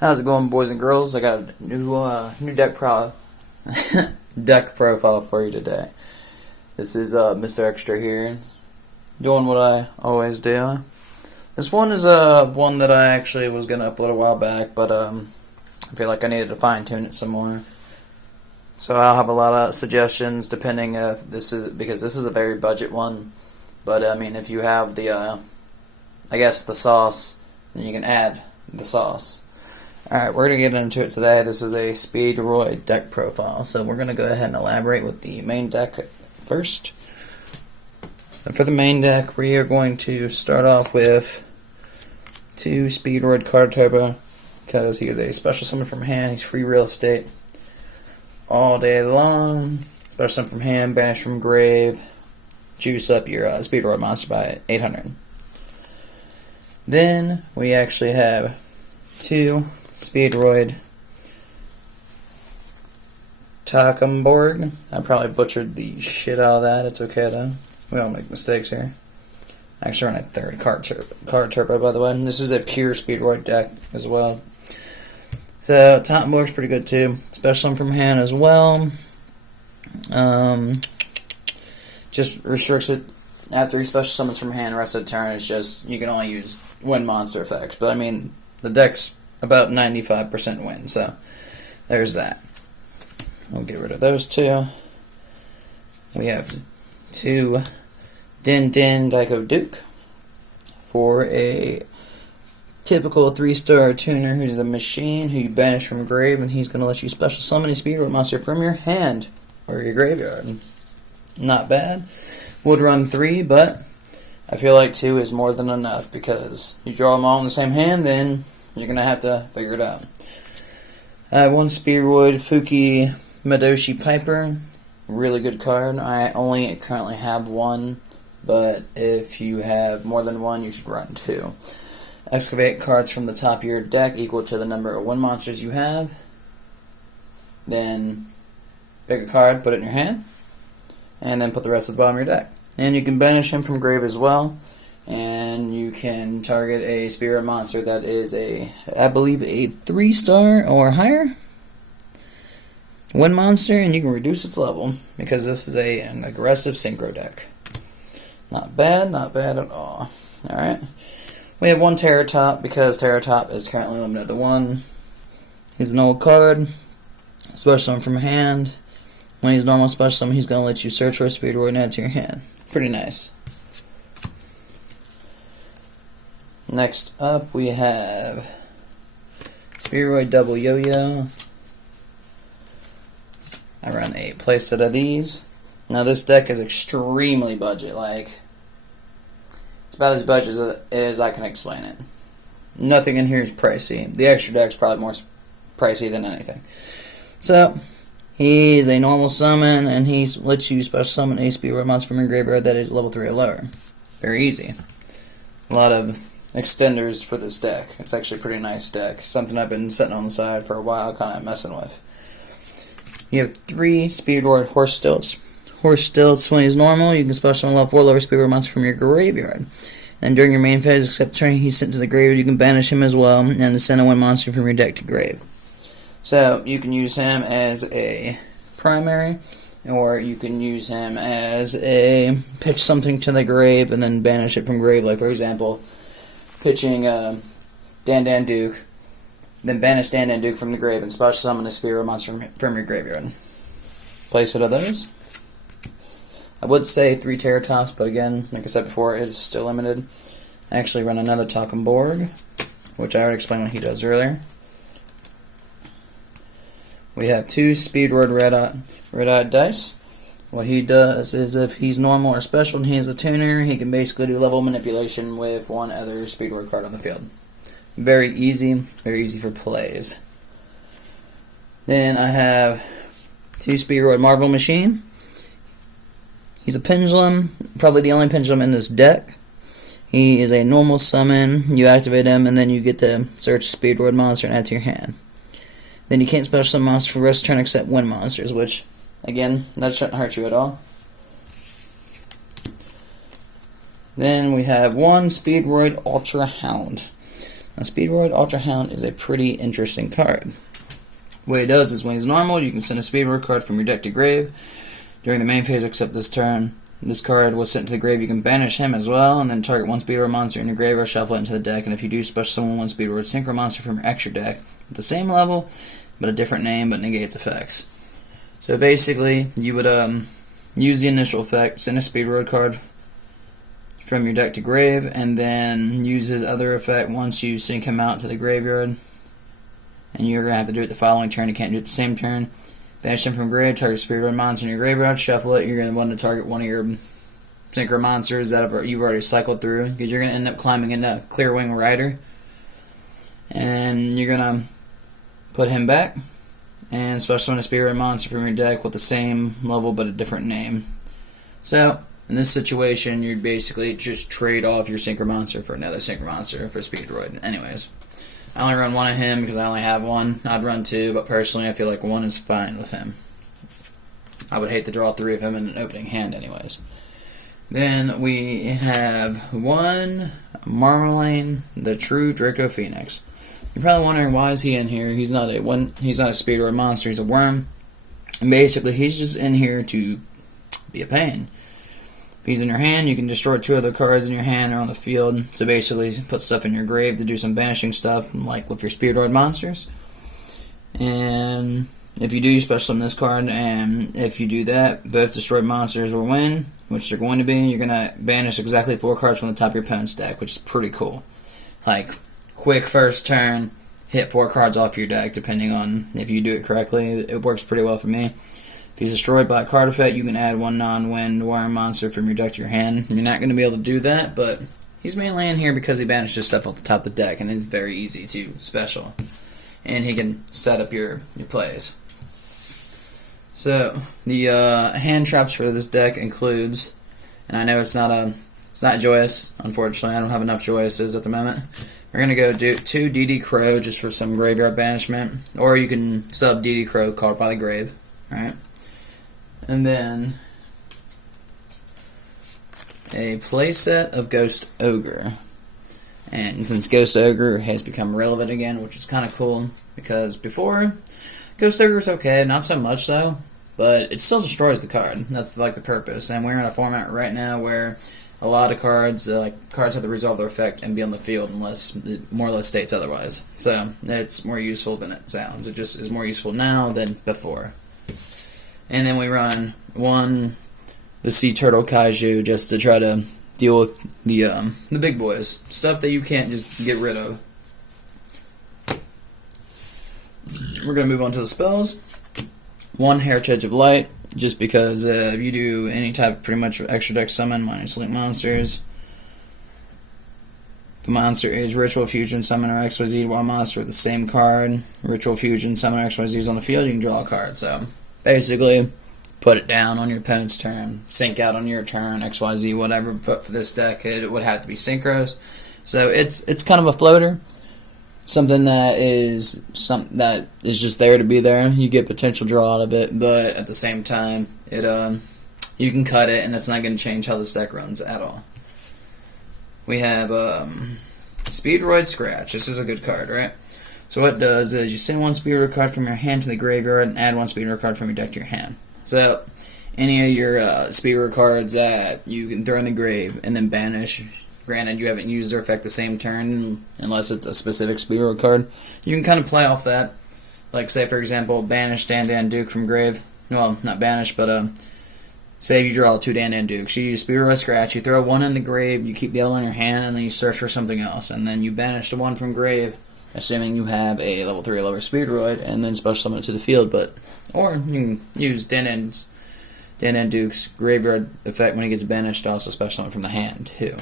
How's it going, boys and girls? I got a new deck profile for you today. This is Mr. Extra here, doing what I always do. This one is one that I actually was gonna upload a while back, but I feel like I needed to fine tune it some more. So I'll have a lot of suggestions depending if this is, because this is a very budget one. But I mean, if you have the I guess the sauce, then you can add the sauce. Alright, we're going to get into it today. This is a speedroid deck profile. So we're going to go ahead and elaborate with the main deck first. And for the main deck, we are going to start off with 2 speedroid card turbo, because he is a special summon from hand. He's free real estate all day long. Special summon from hand, banish from grave, juice up your speedroid monster by 800. Then we actually have 2 speedroid Takumborg. I probably butchered the shit out of that. It's okay though. We all make mistakes here. I actually run a 3rd card turbo, by the way. And this is a pure speedroid deck as well. So Takumborg's pretty good too. Special from hand as well. Just restricts it after he special summons from hand. Rest of the turn is just you can only use win monster effects. But I mean, the deck's about 95% win, so there's that. We'll get rid of those 2. We have 2 Din Din Daiko Duke for a typical 3-star tuner who's the machine who you banish from grave, and he's going to let you special summon a speedroid monster from your hand or your graveyard. Not bad. Would run 3, but I feel like 2 is more than enough, because you draw them all in the same hand, then you're going to have to figure it out. I have 1 speedroid Fuki Madoshi Piper. Really good card. I only currently have 1, but if you have more than 1, you should run 2. Excavate cards from the top of your deck equal to the number of 1 monsters you have. Then pick a card, put it in your hand, and then put the rest at the bottom of your deck. And you can banish him from grave as well. And you can target a spirit monster that is I believe a 3-star or higher win monster, and you can reduce its level, because this is an aggressive synchro deck. Not bad at all. Alright. We have 1 Terratop, because Terratop is currently limited to 1. He's an old card. Special summon from hand. When he's normal special summon, he's going to let you search for a speedroid and add to your hand. Pretty nice. Next up, we have Speedroid Double Yo-Yo. I run a playset of these. Now, this deck is extremely budget. Like, it's about as budget as I can explain it. Nothing in here is pricey. The extra deck's probably more pricey than anything. So, he's a normal summon, and he lets you special summon a speedroid monster from your graveyard that is level 3 or lower. Very easy. A lot of extenders for this deck. It's actually a pretty nice deck. Something I've been setting on the side for a while, kind of messing with. You have 3 speedroid Horse Stilts. Horse Stilts, when he's normal, you can special summon a level 4 lower speedroid monster from your graveyard. And during your main phase, except turn he's sent to the graveyard, you can banish him as well, and send a 1 monster from your deck to grave. So you can use him as a primary, or you can use him as a pitch something to the grave and then banish it from grave. Like, for example, pitching Dan Dan Duke, then banish Dan Dan Duke from the grave and special summon a speedroid monster from your graveyard. Place it of those. I would say 3 Terratops, but again, like I said before, it is still limited. I actually run another Takumborg, which I already explained what he does earlier. We have 2 Speedroid Red-Eyed Dice. What he does is, if he's normal or special and he is a tuner, he can basically do level manipulation with 1 other Speedroid card on the field. Very easy for plays. Then I have 2 Speedroid Marvel Machine. He's a pendulum, probably the only pendulum in this deck. He is a normal summon. You activate him, and then you get to search Speedroid monster and add to your hand. Then you can't special summon monsters for the rest of the turn except win monsters, which, again, that shouldn't hurt you at all. Then we have 1 Speedroid Ultra Hound. Now, Speedroid Ultra Hound is a pretty interesting card. What it does is when he's normal, you can send a Speedroid card from your deck to grave during the main phase except this turn. This card was sent to the grave. You can banish him as well, and then target one Speedroid monster in your grave or shuffle it into the deck. And if you do, special summon one Speedroid synchro monster from your extra deck with the same level, but a different name, but negates effects. So basically, you would use the initial effect, send a Speedroid card from your deck to grave, and then use his other effect once you sync him out to the graveyard. And you're going to have to do it the following turn. You can't do it the same turn. Banish him from grave, target Speedroid monster in your graveyard, shuffle it. You're going to want to target one of your synchro monsters that you've already cycled through, because you're going to end up climbing into Clearwing Rider. And you're going to put him back, and special summon a Speedroid monster from your deck with the same level but a different name. So, in this situation, you'd basically just trade off your synchro monster for another synchro monster for Speedroid. Anyways. I only run one of him because I only have one. I'd run two, but personally I feel like one is fine with him. I would hate to draw three of him in an opening hand anyways. Then we have one Marmalade, the True Draco Phoenix. You're probably wondering, why is he in here? He's not a Speedroid monster, he's a worm. And basically he's just in here to be a pain. If he's in your hand, you can destroy two other cards in your hand or on the field. So basically, put stuff in your grave to do some banishing stuff, like with your Speedroid monsters. And if you do, you special summon this card, and if you do that, both destroyed monsters will win, which they're going to be. You're going to banish exactly 4 cards from the top of your opponent's deck, which is pretty cool. Like, quick first turn, hit 4 cards off your deck, depending on if you do it correctly. It works pretty well for me. If he's destroyed by a card effect, you can add one non-wind worm monster from your deck to your hand. You're not going to be able to do that, but he's mainly in here because he banishes stuff off the top of the deck, and it's very easy to special. And he can set up your plays. So, the hand traps for this deck includes, and I know it's not joyous, unfortunately. I don't have enough joyouses at the moment. We're going to go do 2 DD Crow just for some graveyard banishment, or you can sub DD Crow called by the grave. Alright. And then a playset of Ghost Ogre. And since Ghost Ogre has become relevant again, which is kind of cool, because before, Ghost Ogre was okay, not so much though, but it still destroys the card. That's like the purpose. And we're in a format right now where a lot of cards, cards have to resolve their effect and be on the field unless it more or less states otherwise. So it's more useful than it sounds. It just is more useful now than before. And then we run the Sea Turtle Kaiju just to try to deal with the big boys. Stuff that you can't just get rid of. We're going to move on to the spells. 1 Heritage of Light, just because if you do any type of pretty much extra deck summon minus link monsters. The monster is Ritual Fusion, summon or XYZ while monster with the same card. Ritual Fusion, summon or XYZ is on the field, you can draw a card. So basically, put it down on your opponent's turn, sync out on your turn, XYZ, whatever. But for this deck, it would have to be synchros. So it's kind of a floater, something that is just there to be there. You get potential draw out of it, but at the same time, you can cut it, and it's not going to change how this deck runs at all. We have Speedroid Scratch. This is a good card, right? So what it does is you send 1 Speedroid card from your hand to the graveyard and add 1 Speedroid card from your deck to your hand. So any of your Speedroid cards that you can throw in the grave and then banish, granted you haven't used their effect the same turn unless it's a specific Speedroid card, you can kind of play off that. Like say for example, banish Dan Duke from grave. Well, not banish, but say you draw 2 Dan Dukes. You use Speedroid Scratch, you throw 1 in the grave, you keep the other in your hand, and then you search for something else. And then you banish the 1 from grave, assuming you have a level 3 or lower Speedroid, and then special summon it to the field. Or you can use Dan Duke's graveyard effect when he gets banished, also special summon from the hand too.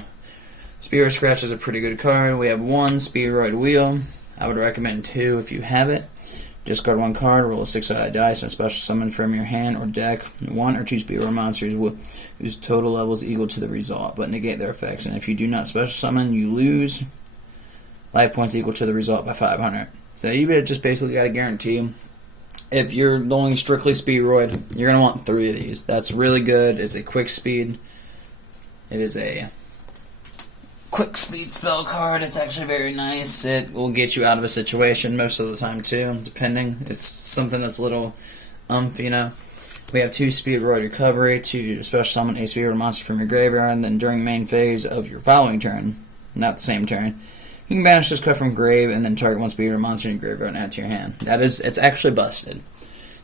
Speedroid Scratch is a pretty good card. We have 1 Speedroid Wheel. I would recommend 2 if you have it. Discard 1 card, roll a 6-sided dice, and special summon from your hand or deck 1 or 2 Speedroid monsters whose total level is equal to the result, but negate their effects. And if you do not special summon, you lose life points equal to the result by 500. So you just basically got to guarantee, if you're going strictly Speedroid, you're going to want 3 of these. That's really good. It's a quick speed. It is a quick speed spell card. It's actually very nice. It will get you out of a situation most of the time too, depending. It's something that's a little you know. We have 2 speedroid recovery to special summon a speedroid monster from your graveyard, and then during main phase of your following turn, not the same turn, you can banish this card from grave and then target 1 speedroid monster in your graveyard and add to your hand. It's actually busted.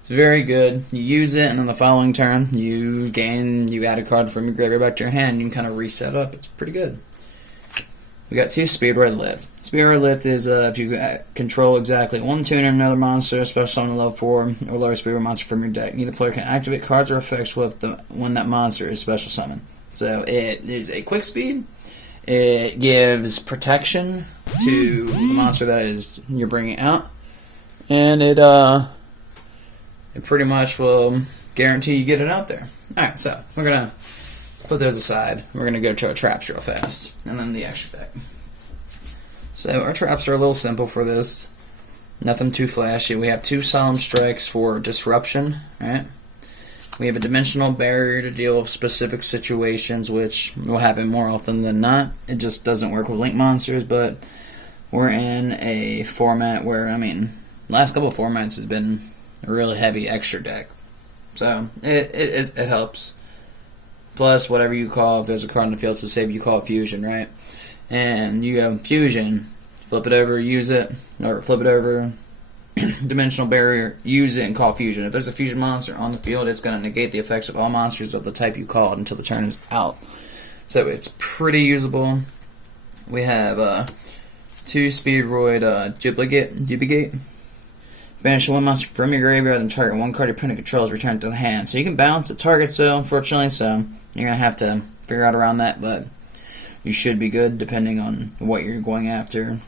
It's very good. You use it, and then the following turn, you add a card from your graveyard back to your hand. You can kind of reset up. It's pretty good. We got 2 speedroid lift. Speedroid lift is if you control exactly 1 tuner and another monster, special summon a level 4 or lower speedroid monster from your deck. Neither player can activate cards or effects when that monster is special summoned. So it is a quick speed. It gives protection to the monster that you're bringing out, and it pretty much will guarantee you get it out there. All right, so we're gonna put those aside. We're going to go to our traps real fast, and then the extra deck. So our traps are a little simple for this. Nothing too flashy. We have 2 solemn strikes for disruption, right? We have a dimensional barrier to deal with specific situations, which will happen more often than not. It just doesn't work with link monsters, but we're in a format where, I mean, last couple of formats has been a really heavy extra deck. So it helps. Plus, whatever you call, if there's a card in the field, so say you call it Fusion, right? And you go Fusion, flip it over, use it, or flip it over, Dimensional Barrier, use it, and call Fusion. If there's a Fusion monster on the field, it's going to negate the effects of all monsters of the type you called until the turn is out. So it's pretty usable. We have 2 Speedroid Duplicate. Banish 1 monster from your graveyard and target 1 card your opponent controls, return it to the hand. So you can balance the targets though, unfortunately, so you're going to have to figure out around that, but you should be good depending on what you're going after.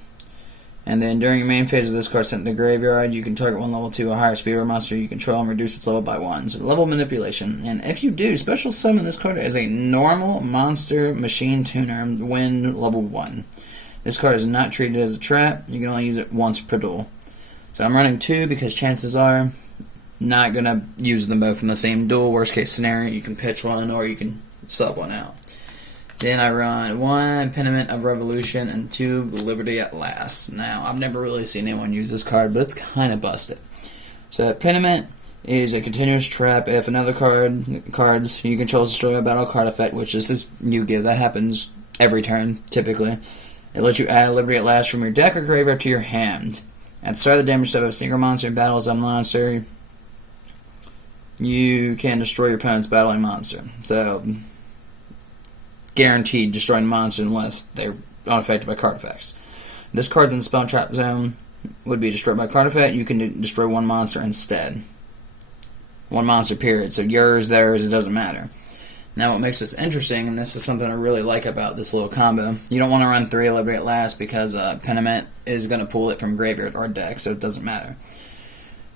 And then during your main phase of this card sent to the graveyard, you can target 1 level 2 or higher speedroid monster you control and reduce its level by 1. So level manipulation. And if you do, special summon this card as a normal monster machine tuner when level 1. This card is not treated as a trap. You can only use it once per duel. So I'm running 2 because chances are not going to use them both in the same duel. Worst case scenario, you can pitch 1 or you can sub 1 out. Then I run 1 Impediment of Revolution and 2 Liberty at Last. Now, I've never really seen anyone use this card, but it's kind of busted. So Impediment is a continuous trap. If another cards you control destroy a battle card effect, which is you give, that happens every turn, typically. It lets you add Liberty at Last from your deck or graveyard to your hand. At the start of the damage step of a single monster in battle as a monster, you can destroy your opponent's battling monster. So, guaranteed destroying the monster unless they're unaffected by card effects. This card's in the spell trap zone, would be destroyed by card effect. You can destroy 1 monster instead. 1 monster, period. So yours, theirs, it doesn't matter. Now what makes this interesting, and this is something I really like about this little combo, you don't want to run 3 Liberty at Last because Impediment is going to pull it from graveyard or deck, so it doesn't matter.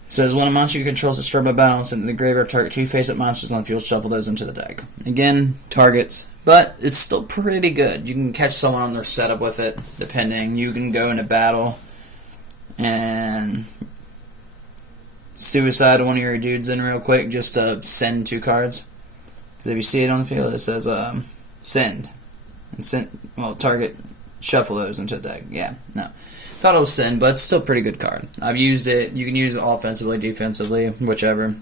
It says, when a monster you control is destroyed by battle and sent to the graveyard, target 2 face-up monsters on the field, shuffle those into the deck. Again, targets, but it's still pretty good. You can catch someone on their setup with it, depending. You can go into battle and suicide one of your dudes in real quick just to send 2 cards. Because if you see it on the field, it says send. And target, shuffle those into the deck. Yeah, no. Thought it was send, but it's still a pretty good card. I've used it. You can use it offensively, defensively, whichever.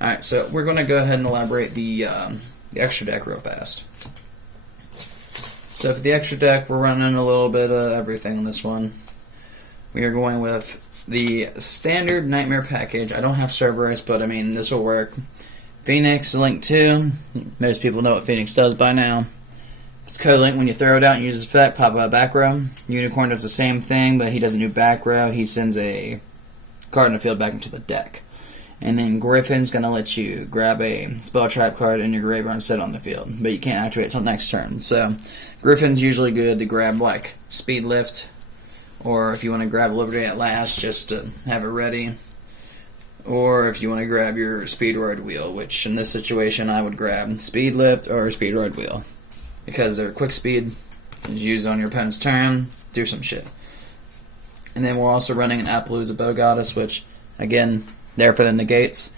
Alright, so we're going to go ahead and elaborate the extra deck real fast. So for the extra deck, we're running a little bit of everything on this one. We are going with the standard Nightmare package. I don't have Cerberus, but I mean, this will work. Phoenix, Link 2. Most people know what Phoenix does by now. It's code Link when you throw it out and use its effect, pop out back row. Unicorn does the same thing, but he doesn't do back row. He sends a card in the field back into the deck. And then Griffin's going to let you grab a spell trap card in your graveyard and set it on the field. But you can't activate it until next turn. So Griffin's usually good to grab like Speed Lift, or if you want to grab Liberty at Last just to have it ready. Or if you want to grab your Speedroid Wheel, which in this situation I would grab Speed Lift or Speedroid Wheel. Because they're quick speed, is used on your opponent's turn, do some shit. And then we're also running an Appaloosa Bow Goddess, which, again, there for the negates.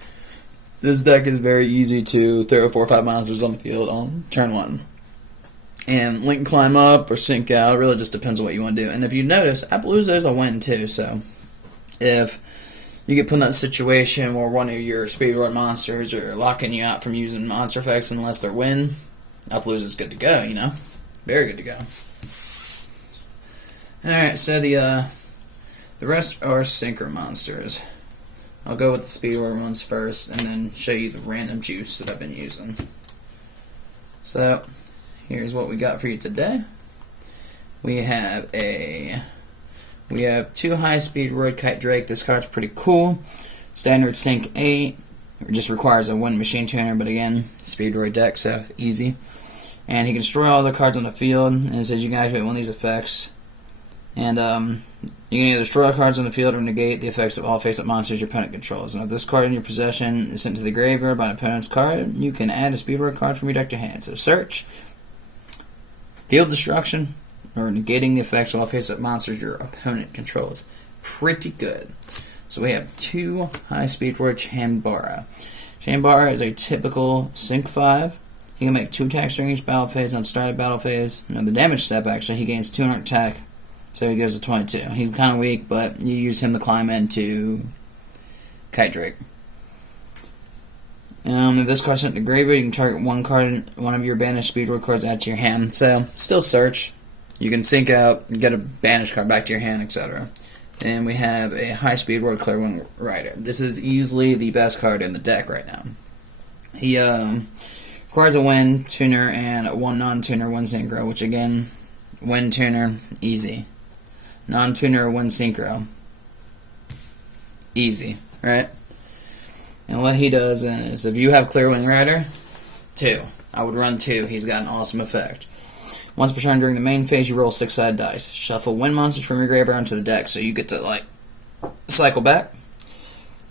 This deck is very easy to throw 4 or 5 monsters on the field on turn 1. And link climb up or sync out. It really just depends on what you want to do. And if you notice, Appaloosa is a win too. So if you get put in that situation where one of your speedroid monsters are locking you out from using monster effects unless they're win, Appaloosa is good to go, you know? Very good to go. Alright, so the rest are synchro monsters. I'll go with the speedroid ones first and then show you the random juice that I've been using. So here's what we got for you today. We have two high-speed roid kite drake. This card's pretty cool. Standard sync 8. It just requires a 1 machine tuner, but again, speedroid deck, so easy. And he can destroy all the cards on the field. And it says you can activate one of these effects. And you can either destroy cards on the field or negate the effects of all face-up monsters your opponent controls. And if this card in your possession is sent to the graveyard by an opponent's card, you can add a speedroid card from your deck to hand. So search, field destruction, or negating the effects of all face-up monsters your opponent controls. Pretty good. So we have two high-speed roid Chambara. Chambara is a typical Sync 5. He can make 2 attacks during each battle phase. On started battle phase, the damage step actually, he gains 200 attack, so he goes to 22. He's kind of weak, but you use him to climb into Kite Drake. If this card's sent to graveyard, you can target one of your banished speedroid cards out to your hand. So still search. You can sync out, get a banished card back to your hand, etc. And we have a high-speed roid Clairwing Rider. This is easily the best card in the deck right now. He requires a wind tuner and 1 non-tuner, 1 synchro, which again, wind tuner, easy. Non-tuner, 1 synchro, easy, right? And what he does is, if you have Clairwing Rider, 2. I would run 2. He's got an awesome effect. Once per turn during the main phase, you roll 6-sided dice. Shuffle wind monsters from your graveyard onto the deck, so you get to, like, cycle back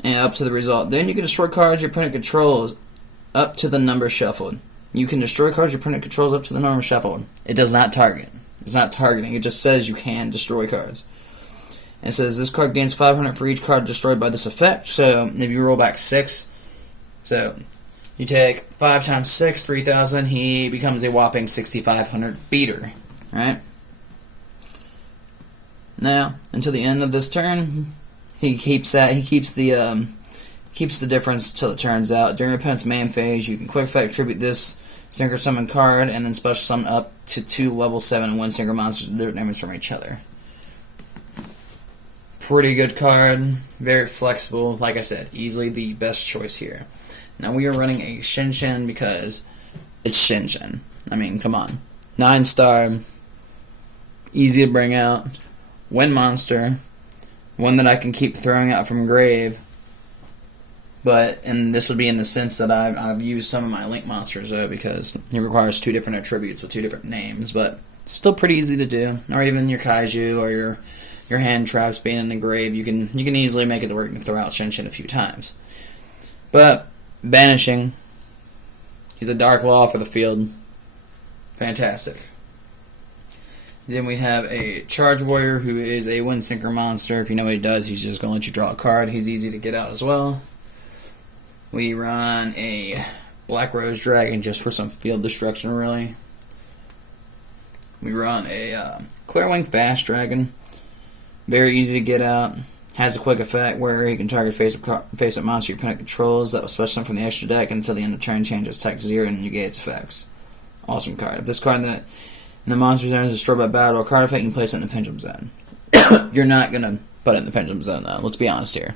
and up to the result. Then you can destroy cards your opponent controls up to the number shuffled. You can destroy cards your opponent controls up to the number shuffled. It does not target. It's not targeting. It just says you can destroy cards. And it says this card gains 500 for each card destroyed by this effect. So if you roll back 6, so you take 5 times 6, 3,000. He becomes a whopping 6,500 beater, right? Now, until the end of this turn, he keeps that. He keeps the difference till it turns out. During your opponent's main phase, you can quick effect tribute this synchro summon card and then special summon up to 2 level 7 and 1 synchro monsters with different names from each other. Pretty good card, very flexible. Like I said, easily the best choice here. Now we are running a Shinshin because it's Shinshin. I mean, come on. 9-star, easy to bring out, wind monster, one that I can keep throwing out from grave. And this would be in the sense that I've used some of my Link monsters though, because it requires 2 different attributes with 2 different names, but still pretty easy to do. Or even your Kaiju or your hand traps being in the grave, you can easily make it to where you can throw out Shinshin a few times. But banishing, he's a Dark Law for the field. Fantastic. Then we have a Charge Warrior who is a Wind Synchro monster. If you know what he does, he's just going to let you draw a card. He's easy to get out as well. We run a Black Rose Dragon just for some field destruction, really. We run a Clairwing Fast Dragon. Very easy to get out. Has a quick effect where he can target face-up monster your opponent controls. That was special from the extra deck until the end of turn, changes attack to 0 and negate its effects. Awesome card. If this card in the monster zone is destroyed by battle or card effect, you can place it in the Pendulum Zone. You're not going to put it in the Pendulum Zone, though. Let's be honest here.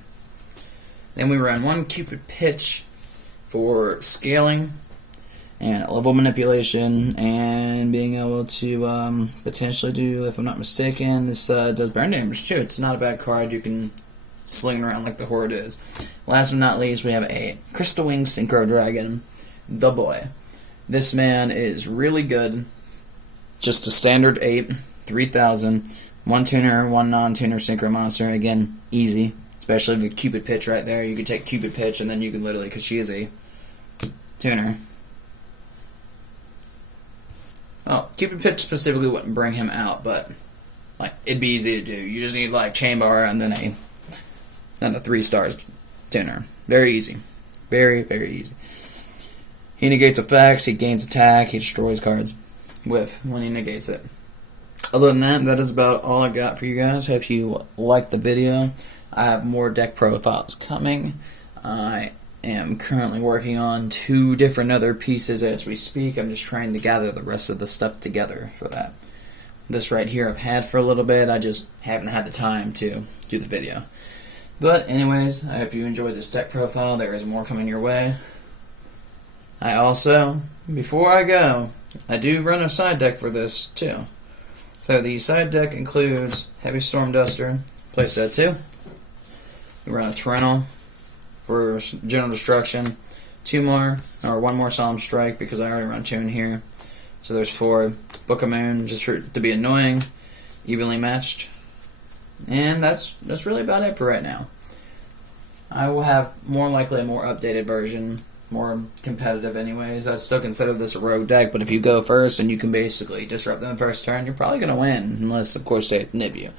Then we run 1 Cupid Pitch for scaling and level manipulation and being able to potentially do, if I'm not mistaken, this does burn damage too. It's not a bad card. You can sling around like the Horde is. Last but not least, we have a Crystal Wing Synchro Dragon, the boy. This man is really good. Just a standard 8, 3,000, 1 tuner, 1 non-tuner synchro monster. Again, easy. Especially with Cupid Pitch right there. You could take Cupid Pitch and then you can literally, because she is a tuner. Well, Cupid Pitch specifically wouldn't bring him out, but like it'd be easy to do. You just need like Chamber and then a 3 stars tuner. Very easy. Very, very easy. He negates effects, he gains attack, he destroys cards. with when he negates it. Other than that, that is about all I got for you guys. Hope you liked the video. I have more deck profiles coming. I am currently working on 2 different other pieces as we speak. I'm just trying to gather the rest of the stuff together for that. This right here I've had for a little bit. I just haven't had the time to do the video. But anyways, I hope you enjoyed this deck profile. There is more coming your way. I also, before I go, I do run a side deck for this too. So the side deck includes Heavy Storm Duster, playset 2. We run a Torrential for General Destruction, 1 more Solemn Strike because I already run 2 in here. So there's 4. Book of Moon just to be annoying, evenly matched, and that's really about it for right now. I will have more likely a more updated version, more competitive anyways. I'd still consider this a rogue deck, but if you go first and you can basically disrupt them the first turn, you're probably going to win, unless of course they nib you.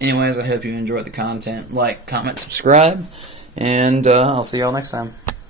Anyways, I hope you enjoyed the content. Like, comment, subscribe, and I'll see y'all next time.